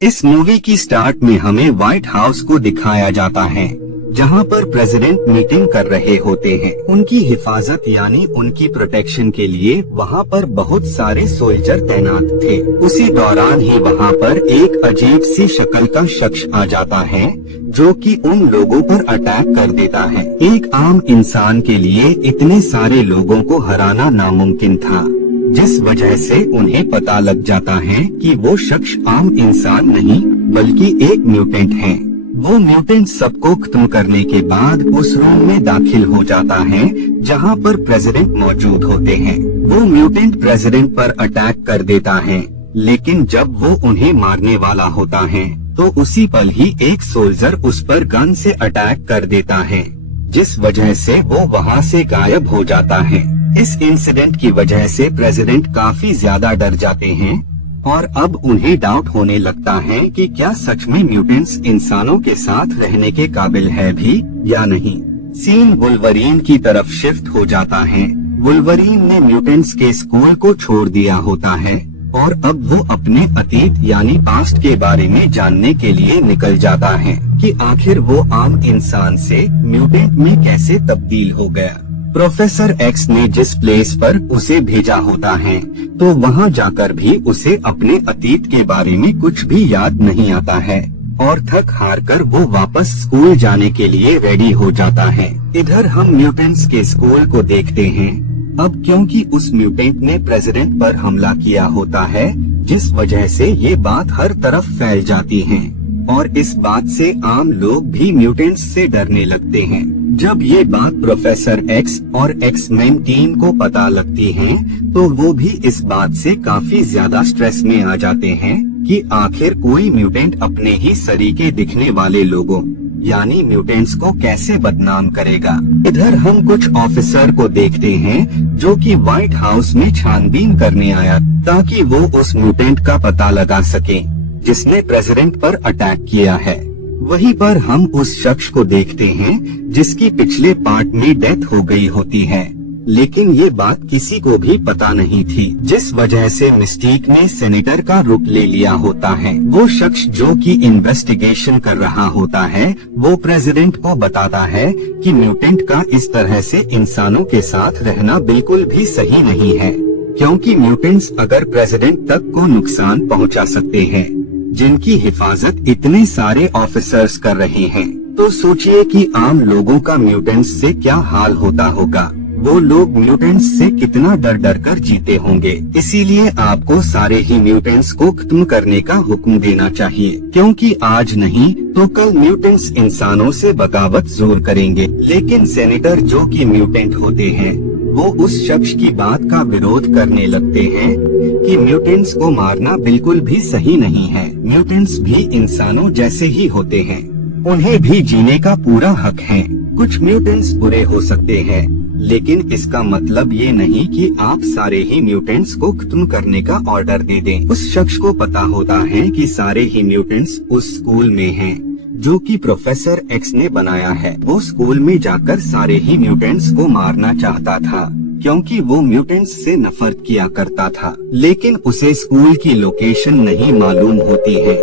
इस मूवी की स्टार्ट में हमें व्हाइट हाउस को दिखाया जाता है, जहां पर प्रेसिडेंट मीटिंग कर रहे होते हैं। उनकी हिफाजत यानी उनकी प्रोटेक्शन के लिए वहां पर बहुत सारे सोल्जर तैनात थे। उसी दौरान ही वहां पर एक अजीब सी शक्ल का शख्स आ जाता है, जो कि उन लोगों पर अटैक कर देता है। एक आम इंसान के लिए इतने सारे लोगों को हराना नामुमकिन था, जिस वजह से उन्हें पता लग जाता है कि वो शख्स आम इंसान नहीं बल्कि एक म्यूटेंट है। वो म्यूटेंट सबको खत्म करने के बाद उस रूम में दाखिल हो जाता है जहां पर प्रेसिडेंट मौजूद होते हैं। वो म्यूटेंट प्रेसिडेंट पर अटैक कर देता है, लेकिन जब वो उन्हें मारने वाला होता है तो उसी पल ही एक सोल्जर उस पर गन से अटैक कर देता है, जिस वजह से वो वहां से गायब हो जाता है। इस इंसिडेंट की वजह से प्रेसिडेंट काफी ज्यादा डर जाते हैं और अब उन्हें डाउट होने लगता है कि क्या सच में म्यूटेंट्स इंसानों के साथ रहने के काबिल है भी या नहीं। सीन वुल्वरीन की तरफ शिफ्ट हो जाता है। वुल्वरीन ने म्यूटेंट्स के स्कूल को छोड़ दिया होता है और अब वो अपने अतीत यानी पास्ट के बारे में जानने के लिए निकल जाता है कि आखिर वो आम इंसान से म्यूटेंट में कैसे तब्दील हो गया। प्रोफेसर एक्स ने जिस प्लेस पर उसे भेजा होता है तो वहां जाकर भी उसे अपने अतीत के बारे में कुछ भी याद नहीं आता है और थक हार कर वो वापस स्कूल जाने के लिए रेडी हो जाता है। इधर हम म्यूटेंट्स के स्कूल को देखते हैं। अब क्योंकि उस म्यूटेंट ने प्रेसिडेंट पर हमला किया होता है, जिस वजह से ये बात हर तरफ फैल जाती है और इस बात से आम लोग भी म्यूटेंट्स से डरने लगते हैं। जब ये बात प्रोफेसर एक्स और एक्स-मैन टीम को पता लगती है तो वो भी इस बात से काफी ज्यादा स्ट्रेस में आ जाते हैं कि आखिर कोई म्यूटेंट अपने ही सरीके दिखने वाले लोगों यानी म्यूटेंट्स को कैसे बदनाम करेगा। इधर हम कुछ ऑफिसर को देखते हैं जो कि व्हाइट हाउस में छानबीन करने आया ताकि वो उस म्यूटेंट का पता लगा सके जिसने प्रेसिडेंट पर अटैक किया है। वहीं पर हम उस शख्स को देखते हैं जिसकी पिछले पार्ट में डेथ हो गई होती है, लेकिन ये बात किसी को भी पता नहीं थी, जिस वजह से मिस्टीक ने सेनेटर का रूप ले लिया होता है। वो शख्स जो कि इन्वेस्टिगेशन कर रहा होता है वो प्रेसिडेंट को बताता है कि म्यूटेंट का इस तरह से इंसानों के साथ रहना बिल्कुल भी सही नहीं है, क्योंकि म्यूटेंट्स अगर प्रेसिडेंट तक को नुकसान पहुंचा सकते हैं, जिनकी हिफाजत इतने सारे ऑफिसर्स कर रहे हैं। तो सोचिए कि आम लोगों का म्यूटेंट्स से क्या हाल होता होगा। वो लोग म्यूटेंट्स से कितना डर डर कर जीते होंगे। इसीलिए आपको सारे ही म्यूटेंट्स को खत्म करने का हुक्म देना चाहिए, क्योंकि आज नहीं तो कल म्यूटेंट्स इंसानों से बगावत जरूर करेंगे। लेकिन सेनेटर जो कि म्यूटेंट होते हैं वो उस शख्स की बात का विरोध करने लगते हैं कि म्यूटेंट्स को मारना बिल्कुल भी सही नहीं है। म्यूटेंट्स भी इंसानों जैसे ही होते हैं, उन्हें भी जीने का पूरा हक है। कुछ म्यूटेंट्स बुरे हो सकते हैं, लेकिन इसका मतलब ये नहीं कि आप सारे ही म्यूटेंट्स को खत्म करने का ऑर्डर दे दें। उस शख्स को पता होता है कि सारे ही म्यूटेंट्स उस स्कूल में हैं, जो कि प्रोफेसर एक्स ने बनाया है। वो स्कूल में जाकर सारे ही म्यूटेंट्स को मारना चाहता था, क्योंकि वो म्यूटेंट्स से नफरत किया करता था, लेकिन उसे स्कूल की लोकेशन नहीं मालूम होती है,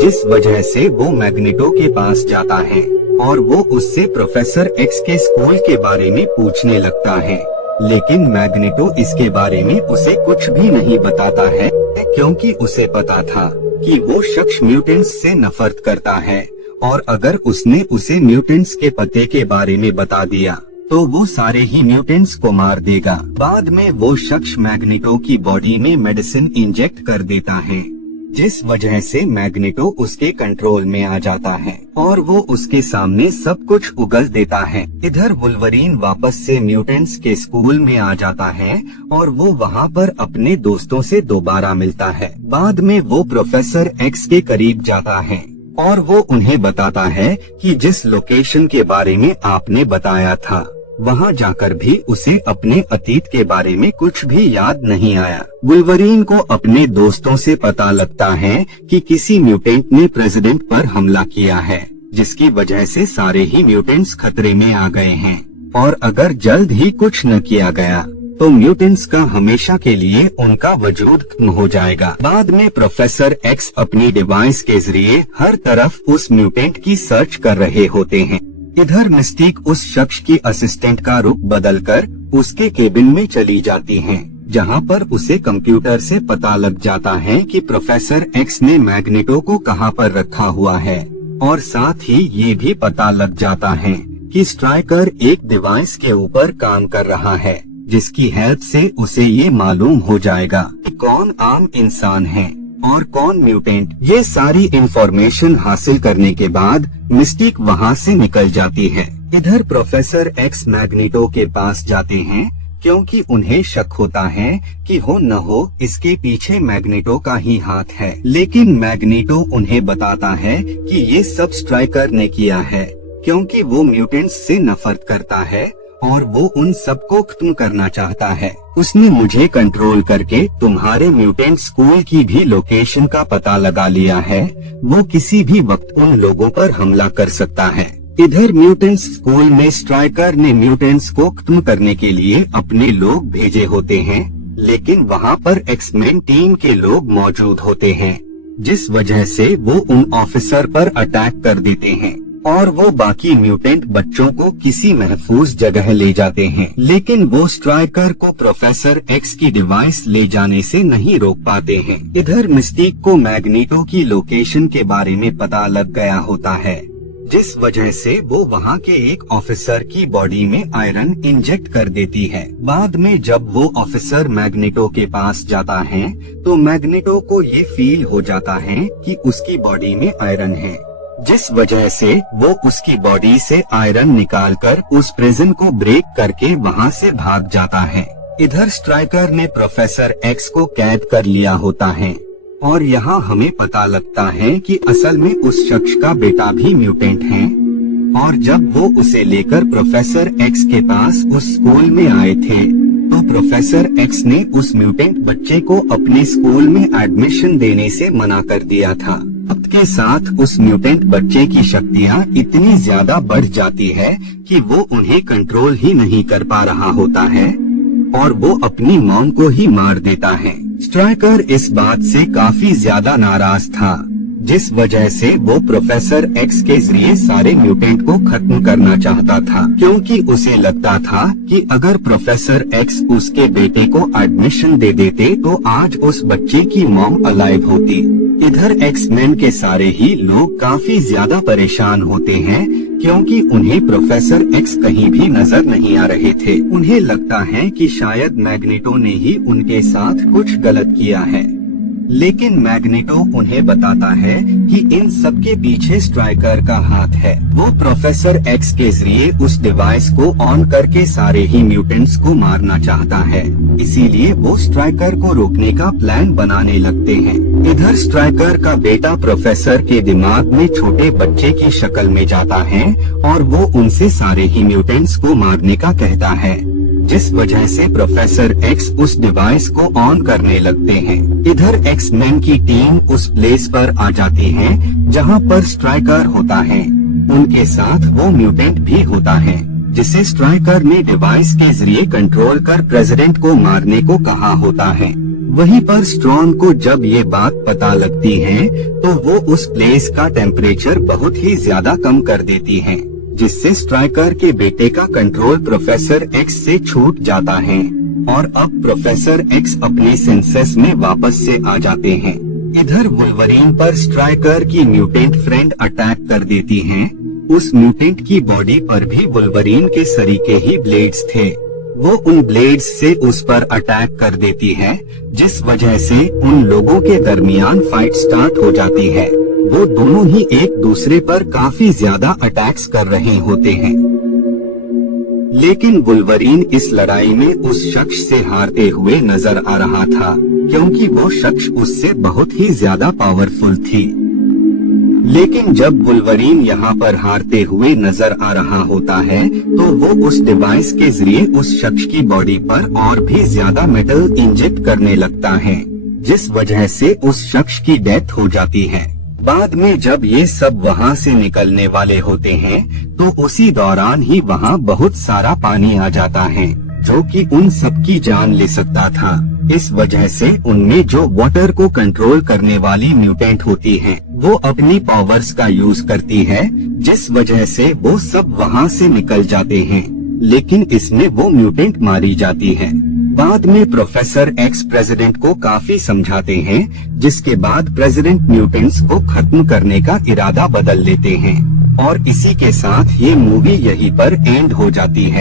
जिस वजह से वो मैग्नेटो के पास जाता है और वो उससे प्रोफेसर एक्स के स्कूल के बारे में पूछने लगता है। लेकिन मैग्नेटो इसके बारे में उसे कुछ भी नहीं बताता है, क्योंकि उसे पता था कि वो शख्स म्यूटेंट्स से नफरत करता है और अगर उसने उसे म्यूटेंट्स के पते के बारे में बता दिया तो वो सारे ही म्यूटेंट्स को मार देगा। बाद में वो शख्स मैग्नेटो की बॉडी में मेडिसिन इंजेक्ट कर देता है, जिस वजह से मैग्नेटो उसके कंट्रोल में आ जाता है और वो उसके सामने सब कुछ उगल देता है। इधर वुल्वरीन वापस से म्यूटेंट्स के स्कूल में आ जाता है और वो वहाँ पर अपने दोस्तों से दोबारा मिलता है। बाद में वो प्रोफेसर एक्स के करीब जाता है और वो उन्हें बताता है कि जिस लोकेशन के बारे में आपने बताया था वहाँ जाकर भी उसे अपने अतीत के बारे में कुछ भी याद नहीं आया। वुल्वरीन को अपने दोस्तों से पता लगता है कि किसी म्यूटेंट ने प्रेसिडेंट पर हमला किया है, जिसकी वजह से सारे ही म्यूटेंट्स खतरे में आ गए हैं और अगर जल्द ही कुछ न किया गया तो म्यूटेंट्स का हमेशा के लिए उनका वजूद खत्म हो जाएगा। बाद में प्रोफेसर एक्स अपनी डिवाइस के जरिए हर तरफ उस म्यूटेंट की सर्च कर रहे होते हैं। इधर मिस्टीक उस शख्स की असिस्टेंट का रुख बदलकर उसके केबिन में चली जाती हैं, जहां पर उसे कंप्यूटर से पता लग जाता है कि प्रोफेसर एक्स ने मैग्नेटो को कहां पर रखा हुआ है, और साथ ही ये भी पता लग जाता है कि स्ट्राइकर एक डिवाइस के ऊपर काम कर रहा है, जिसकी हेल्प से उसे ये मालूम हो जाएगा कि कौन आम इंसान है और कौन म्यूटेंट। ये सारी इंफॉर्मेशन हासिल करने के बाद मिस्टीक वहाँ से निकल जाती है। इधर प्रोफेसर एक्स मैग्नेटो के पास जाते हैं, क्योंकि उन्हें शक होता है कि हो न हो इसके पीछे मैग्नेटो का ही हाथ है। लेकिन मैग्नेटो उन्हें बताता है कि ये सब स्ट्राइकर ने किया है, क्योंकि वो म्यूटेंट्स से नफरत करता है और वो उन सबको खत्म करना चाहता है। उसने मुझे कंट्रोल करके तुम्हारे म्यूटेंट स्कूल की भी लोकेशन का पता लगा लिया है। वो किसी भी वक्त उन लोगों पर हमला कर सकता है। इधर म्यूटेंट्स स्कूल में स्ट्राइकर ने म्यूटेंट्स को खत्म करने के लिए अपने लोग भेजे होते हैं, लेकिन वहाँ पर एक्समेन टीम के लोग मौजूद होते हैं, जिस वजह से वो उन ऑफिसर पर अटैक कर देते हैं और वो बाकी म्यूटेंट बच्चों को किसी महफूज जगह ले जाते हैं। लेकिन वो स्ट्राइकर को प्रोफेसर एक्स की डिवाइस ले जाने से नहीं रोक पाते हैं। इधर मिस्टीक को मैग्नेटो की लोकेशन के बारे में पता लग गया होता है, जिस वजह से वो वहाँ के एक ऑफिसर की बॉडी में आयरन इंजेक्ट कर देती है। बाद में जब वो ऑफिसर मैग्नेटो के पास जाता है, तो मैग्नेटो को ये फील हो जाता है कि उसकी बॉडी में आयरन है, जिस वजह से वो उसकी बॉडी से आयरन निकालकर उस प्रिजन को ब्रेक करके वहाँ से भाग जाता है। इधर स्ट्राइकर ने प्रोफेसर एक्स को कैद कर लिया होता है, और यहाँ हमें पता लगता है कि असल में उस शख्स का बेटा भी म्यूटेंट है। और जब वो उसे लेकर प्रोफेसर एक्स के पास उस स्कूल में आए थे, तो प्रोफेसर एक्स ने उस म्यूटेंट बच्चे को अपने स्कूल में एडमिशन देने से मना कर दिया था। वक्त के साथ उस म्यूटेंट बच्चे की शक्तियाँ इतनी ज्यादा बढ़ जाती है कि वो उन्हें कंट्रोल ही नहीं कर पा रहा होता है और वो अपनी मॉम को ही मार देता है। स्ट्राइकर इस बात से काफी ज्यादा नाराज था, जिस वजह से वो प्रोफेसर एक्स के जरिए सारे म्यूटेंट को खत्म करना चाहता था, क्योंकि उसे लगता था कि अगर प्रोफेसर एक्स उसके बेटे को एडमिशन दे देते तो आज उस बच्चे की मॉम अलाइव होती। इधर एक्समैन के सारे ही लोग काफी ज्यादा परेशान होते हैं, क्योंकि उन्हें प्रोफेसर एक्स कहीं भी नजर नहीं आ रहे थे। उन्हें लगता है कि शायद मैग्नेटो ने ही उनके साथ कुछ गलत किया है, लेकिन मैग्नेटो उन्हें बताता है कि इन सब के पीछे स्ट्राइकर का हाथ है। वो प्रोफेसर एक्स के जरिए उस डिवाइस को ऑन करके सारे ही म्यूटेंट्स को मारना चाहता है, इसीलिए वो स्ट्राइकर को रोकने का प्लान बनाने लगते हैं। इधर स्ट्राइकर का बेटा प्रोफेसर के दिमाग में छोटे बच्चे की शक्ल में जाता है और वो उनसे सारे ही म्यूटेंट्स को मारने का कहता है, जिस वजह से प्रोफेसर एक्स उस डिवाइस को ऑन करने लगते हैं। इधर एक्समैन की टीम उस प्लेस पर आ जाती है जहां पर स्ट्राइकर होता है। उनके साथ वो म्यूटेंट भी होता है, जिसे स्ट्राइकर ने डिवाइस के जरिए कंट्रोल कर प्रेसिडेंट को मारने को कहा होता है। वहीं पर स्ट्रॉन को जब ये बात पता लगती है, तो वो उस प्लेस का टेम्परेचर बहुत ही ज्यादा कम कर देती है, जिससे स्ट्राइकर के बेटे का कंट्रोल प्रोफेसर एक्स से छूट जाता है और अब प्रोफेसर एक्स अपने सेंसेस में वापस से आ जाते हैं। इधर वुल्वरीन पर स्ट्राइकर की म्यूटेंट फ्रेंड अटैक कर देती हैं। उस म्यूटेंट की बॉडी पर भी वुल्वरीन के सरीखे ही ब्लेड्स थे। वो उन ब्लेड्स से उस पर अटैक कर देती है, जिस वजह से उन लोगों के दरमियान फाइट स्टार्ट हो जाती है। वो दोनों ही एक दूसरे पर काफी ज्यादा अटैक्स कर रहे होते हैं, लेकिन वुल्वरीन इस लड़ाई में उस शख्स से हारते हुए नजर आ रहा था, क्योंकि वो शख्स उससे बहुत ही ज्यादा पावरफुल थी। लेकिन जब वुल्वरीन यहाँ पर हारते हुए नजर आ रहा होता है, तो वो उस डिवाइस के जरिए उस शख्स की बॉडी पर और भी ज्यादा मेटल इंजेक्ट करने लगता है, जिस वजह से उस शख्स की डेथ हो जाती है। बाद में जब ये सब वहाँ से निकलने वाले होते हैं, तो उसी दौरान ही वहाँ बहुत सारा पानी आ जाता है, जो कि उन सबकी जान ले सकता था। इस वजह से उनमें जो वाटर को कंट्रोल करने वाली म्यूटेंट होती हैं, वो अपनी पावर्स का यूज करती है, जिस वजह से वो सब वहाँ से निकल जाते हैं। लेकिन इसमें वो म्यूटेंट मारी जाती है। बाद में प्रोफेसर एक्स प्रेसिडेंट को काफी समझाते हैं, जिसके बाद प्रेसिडेंट म्यूटेंट्स को खत्म करने का इरादा बदल लेते हैं। और इसी के साथ ये मूवी यहीं पर एंड हो जाती है।